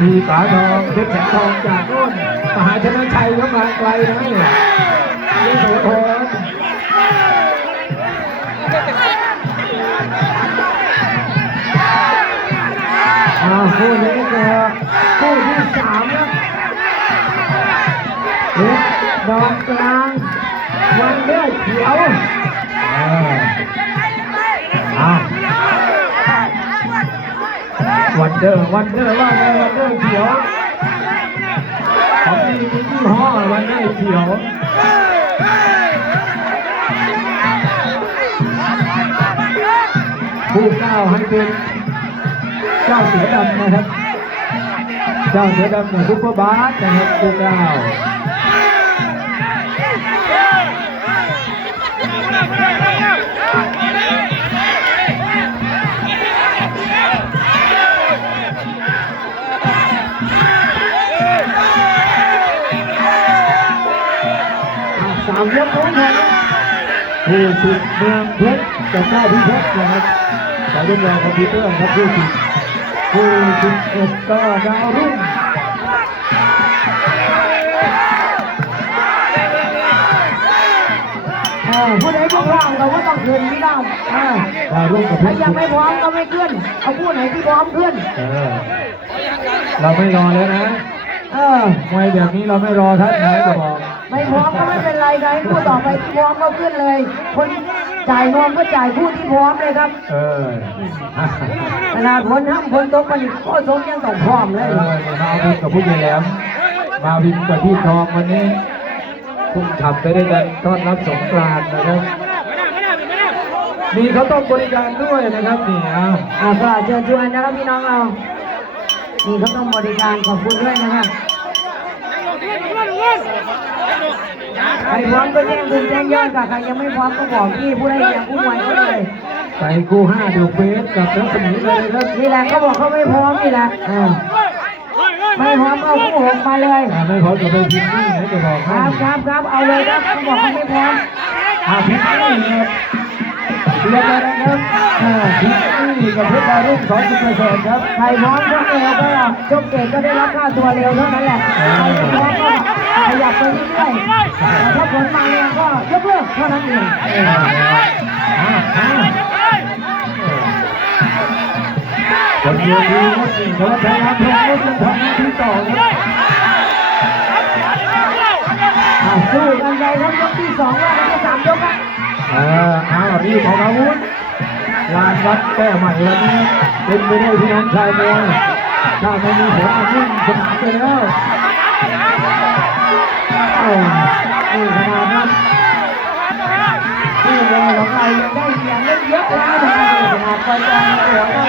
ทีป๋าทองเพชรแสงทองจากโน่นมหาชนะชัยก็มาไกลนะเนี่ยยโสธรคู่นี้ก็คู่ที่3ครับเพชรดอนกลางวันเดอร์เขียววันเดอร์ว่าไงวันเดอร์เขียวของดีมียี่ห้อวันเดอร์เขียวผู้ก้าวให้เป็นเจ้าเสือดำนะครับเจ้าเสือดำกับซุปเปอร์บาสนะครับผู้ก้าว3 ยกของเราผู้สิทธิ์เมืองเพชรกับเจ้าพิเพชรนะครับสายรุ่นรองคอมพิวเตอร์ครับผู้สิทธิ์ก็ดาวรุ่งผู้ใดพร้อมเราก็ต้องขึ้นไม่ได้ดาวรุ่งกับเพชรยังไม่พร้อมก็ไม่ขึ้นเอาผู้ไหนที่พร้อมขึ้นเราไม่รอแล้วนะมวยแบบนี้เราไม่รอท่านไหนจะบอกไม่พร้อมก็ไม่เป็นไรไงผู้ต่อไปที่พร้อมก็ขึ้นเลยคนจ่ายนวมก็จ่ายผู้ที่พร้อมเลยครับขนาดผลห้ามผลตกมันก็สมยังต้องพร้อมเลยมาวินกับผู้ใหญ่แหลมมาวินกับพี่ทองวันนี้คุณขับไปด้วยกันต้อนรับสงกรานต์นะครับมีเขาต้องบริการด้วยนะครับนี่ก็เชิญชวนนะครับพี่น้องเรามีเขาต้องบริการขอบคุณด้วยนะครับใครพร้อมก็แจ้งคุณแจ้งยอดค่ะใครยังไม่พร้อมก็บอกพี่ผู้ใดอยากผู้ใหม่ก็เลยใส่กู5 ดูเฟสกับรัศมีเลยครับนี่แหละเขาบอกเขาไม่พร้อมนี่แหละไม่พร้อมเอาผู้6มาเลยไม่พร้อมจะไปพิมพ์นี่นะจะบอกครับเอาเลยครับเขาบอกเขาไม่พร้อมพิมพ์นี่ครับเรียกอะไรนะครับพิมพ์นี่กับเพชรดาวรุ่ง20%ครับใครพร้อมก็เร็วก็จบเกตก็ได้รับค่าตัวเร็วเท่านั้นแหละใครพร้อมก็ขยับไปเรื่อยๆถ้าผลมาเร็วก็ยกเลิกเท่านั้นเองคนเดียวดีครับเขาใช้งานทำทำที่ต่อครับสู้กันไปครับยกที่2ว่ากัน3 ยกครับนี่ของอาวุธลานวัดแก้ใหม่วันนี้เป็นไปได้ที่น้องชายมวยถ้าไม่มีผลนิ่งสนามไปแล้วนี่ขนาดนั้นที่มวยของเรายังได้ยังเล่นเยอะแล้วนะครับขนาดไปจองตัวครับ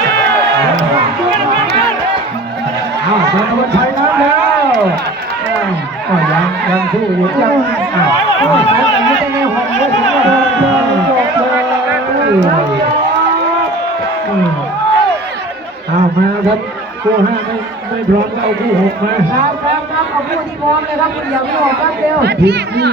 เดินบนไทยน้ำแล้วยังสู้อยู่ยังแต่ไม่ได้ในห้องเลยมาครับคู่ 5ไม่พร้อมเอาคู่ 6มาครับเอาคู่ที่พร้อมเลยครับคุณอย่าไม่ออกครับเร็วผิดนี่